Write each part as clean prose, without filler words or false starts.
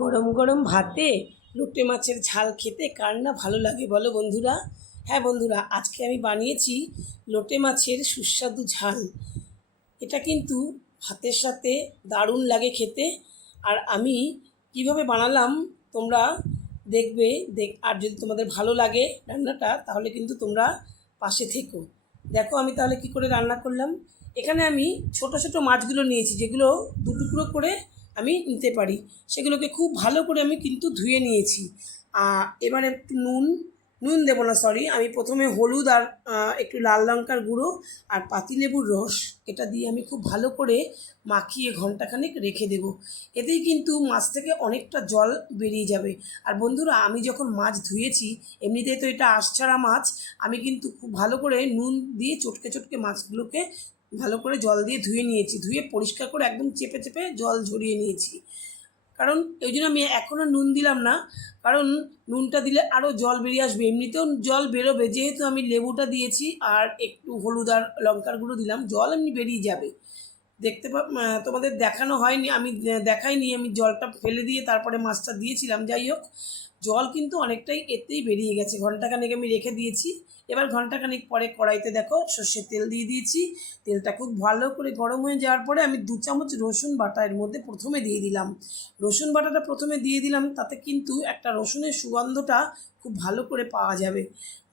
গরম গরম ভাতে লোটে মাছের ঝাল খেতে কার না ভালো লাগে বলো বন্ধুরা। হ্যাঁ বন্ধুরা, আজকে আমি বানিয়েছি লোটে মাছের সুস্বাদু ঝাল। এটা কিন্তু ভাতের সাথে দারুণ লাগে খেতে। আর আমি কিভাবে বানালাম তোমরা দেখবে। আর যদি তোমাদের ভালো লাগে রান্নাটা, তাহলে কিন্তু তোমরা পাশে থেকো। দেখো আমি তাহলে কি করে রান্না করলাম। এখানে আমি ছোট ছোট মাছগুলো নিয়েছি, যেগুলো দু টুকরো করে আমি নিতে পারি। সেগুলোকে খুব ভালো করে আমি কিন্তু ধুয়ে নিয়েছি। এবার একটু নুন দেবো না, সরি, আমি প্রথমে হলুদ আর একটু লাল লঙ্কার গুঁড়ো আর পাতিলেবুর রস এটা দিয়ে আমি খুব ভালো করে মাখিয়ে ঘন্টাখানেক রেখে দেব। এতেই কিন্তু মাছ থেকে অনেকটা জল বেরিয়ে যাবে। আর বন্ধুরা, আমি যখন মাছ ধুয়েছি, এমনিতেই তো এটা আঁশছাড়া মাছ, আমি কিন্তু খুব ভালো করে নুন দিয়ে চটকে চটকে মাছগুলোকে ভালো করে জল দিয়ে ধুয়ে নিয়েছি। ধুয়ে পরিষ্কার করে একদম চেপে চেপে জল ঝরিয়ে নিয়েছি। কারণ এই জন্য আমি এখনও নুন দিলাম না, কারণ নুনটা দিলে আরও জল বেরিয়ে আসবে। এমনিতেও জল বেরোবে, যেহেতু আমি লেবুটা দিয়েছি আর একটু হলুদ আর লঙ্কার গুঁড়ো দিলাম, জল এমনি বেরিয়ে যাবে। তোমাদের দেখানো হয়নি, আমি দেখাইনি, আমি জলটা ফেলে দিয়ে তারপরে মাছটা দিয়েছিলাম। যাই হোক, জল কিন্তু অনেকটাই এতেই বেরিয়ে গেছে। ঘন্টাখানেক আমি রেখে দিয়েছি। এবার ঘন্টাখানেক পরে কড়াইতে দেখো সর্ষের তেল দিয়ে দিয়েছি। তেলটা খুব ভালো করে গরম হয়ে যাওয়ার পরে আমি 2 চামচ রসুন বাটা এর মধ্যে প্রথমে দিয়ে দিলাম। রসুন বাটাটা প্রথমে দিয়ে দিলাম, তাতে কিন্তু একটা রসুনের সুগন্ধটা খুব ভালো করে পাওয়া যাবে।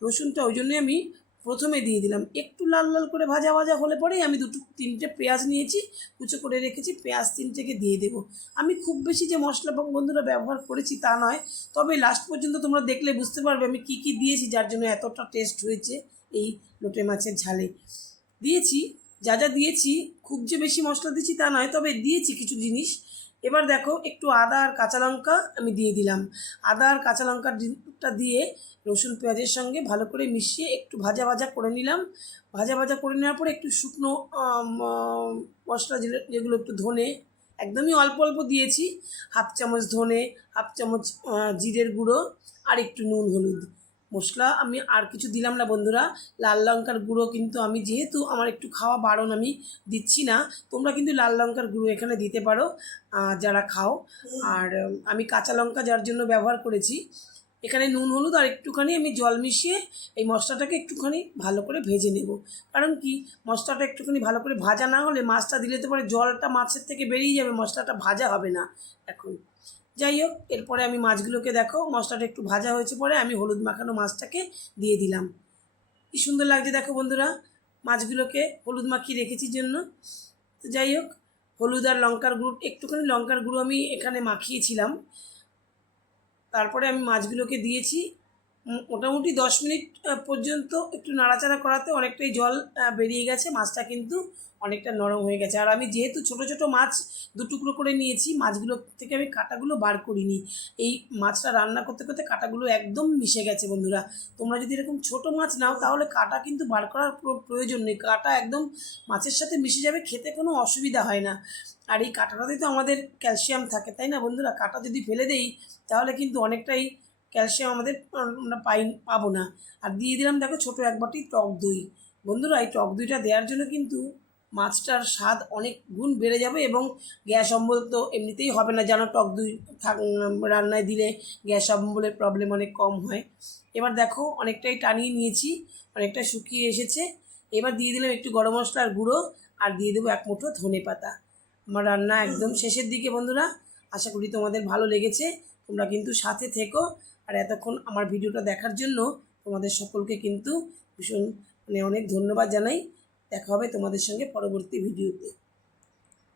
রসুনটা ওই জন্যই আমি প্রথমে দিয়ে দিলাম। একটু লাল লাল করে ভাজা ভাজা হলে পরেই আমি 2-3টে পেঁয়াজ নিয়েছি, কুচো করে রেখেছি, পেঁয়াজ 3টেকে দিয়ে দেবো। আমি খুব বেশি যে মশলা বন্ধুরা ব্যবহার করেছি তা নয়, তবে লাস্ট পর্যন্ত তোমরা দেখলে বুঝতে পারবে আমি কি কি দিয়েছি, যার জন্য এতটা টেস্ট হয়েছে এই লোটে মাছের ঝালে। দিয়েছি যা যা দিয়েছি, খুব যে বেশি মশলা দিয়েছি তা নয়, তবে দিয়েছি কিছু জিনিস। এবার দেখো একটু আদা আর কাঁচা লঙ্কা আমি দিয়ে দিলাম। আদা আর কাঁচা লঙ্কাটা দিয়ে রসুন পেঁয়াজের সঙ্গে ভালো করে মিশিয়ে একটু ভাজা ভাজা করে নিলাম। ভাজা ভাজা করে নেওয়ার পরে একটু শুকনো মশলা যেগুলো একটু ধনে, একদমই অল্প অল্প দিয়েছি। 1/2 চামচ ধনে, 1/2 চামচ জিরের গুঁড়ো আর একটু নুন হলুদ। মশলা আমি আর কিছু দিলাম না বন্ধুরা। লাল লঙ্কার গুঁড়ো কিন্তু আমি, যেহেতু আমার একটু খাওয়া বারণ, আমি দিচ্ছি না। তোমরা কিন্তু লাল লঙ্কার গুঁড়ো এখানে দিতে পারো যারা খাও। আর আমি কাঁচা লঙ্কা যার জন্য ব্যবহার করেছি। এখানে নুন হলুদ আর একটুখানি আমি জল মিশিয়ে এই মশলাটাকে একটুখানি ভালো করে ভেজে নেব। কারণ কি, মশলাটা একটুখানি ভালো করে ভাজা না হলে মাছটা দিলে তো পরে জলটা মাছের থেকে বেরিয়ে যাবে, মশলাটা ভাজা হবে না এখন। যাই হোক, এরপরে আমি মাছগুলোকে দেখো মশলাটা একটু ভাজা হয়েছে পরে আমি হলুদ মাখানো মাছটাকে দিয়ে দিলাম। কি সুন্দর লাগছে দেখো বন্ধুরা, মাছগুলোকে হলুদ মাখিয়ে রেখেছি জন্য। তো যাই হোক, হলুদ আর লঙ্কার গুঁড়ো, একটুখানি লঙ্কার গুঁড়ো আমি এখানে মাখিয়েছিলাম। তারপরে আমি মাছগুলোকে দিয়েছি। মোটামুটি 10 মিনিট পর্যন্ত একটু নাড়াচাড়া করাতে অনেকটাই জল বেরিয়ে গেছে। মাছটা কিন্তু অনেকটা নরম হয়ে গেছে। আর আমি যেহেতু ছোট ছোট মাছ 2 টুকরো করে নিয়েছি, মাছগুলো থেকে আমি কাঁটাগুলো বার করিনি। এই মাছটা রান্না করতে করতে কাঁটাগুলো একদম মিশে গেছে বন্ধুরা। তোমরা যদি এরকম ছোট মাছ নাও, তাহলে কাঁটা কিন্তু বার করার প্রয়োজন নেই। কাঁটা একদম মাছের সাথে মিশে যাবে, খেতে কোনো অসুবিধা হয় না। আর এই কাঁটাটাতেই তো আমাদের ক্যালসিয়াম থাকে, তাই না বন্ধুরা? কাঁটা যদি ফেলে দেই, তাহলে কিন্তু অনেকটাই ক্যালসিয়াম আমাদের আমরা পাবো না। আর দিয়ে দিলাম দেখো ছোটো 1 বাটি টক দই। বন্ধুরা, এই টক দইটা দেওয়ার জন্য কিন্তু মাছটার স্বাদ অনেক গুণ বেড়ে যাবে, এবং গ্যাস অম্বল তো এমনিতেই হবে না, যেন টক দই রান্নায় দিলে গ্যাস অম্বলের প্রবলেম অনেক কম হয়। এবার দেখো অনেকটাই টানিয়ে নিয়েছি, অনেকটা শুকিয়ে এসেছে। এবার দিয়ে দিলাম একটু গরম মশলার গুঁড়ো, আর দিয়ে দেবো 1 মুঠো ধনে পাতা। আমার রান্না একদম শেষের দিকে বন্ধুরা। আশা করি তোমাদের ভালো লেগেছে। তোমরা কিন্তু সাথে থেকো। আর এতক্ষণ আমার ভিডিওটা দেখার জন্য তোমাদের সকলকে কিন্তু ভীষণ অনেক ধন্যবাদ জানাই। দেখা হবে তোমাদের সঙ্গে পরবর্তী ভিডিওতে।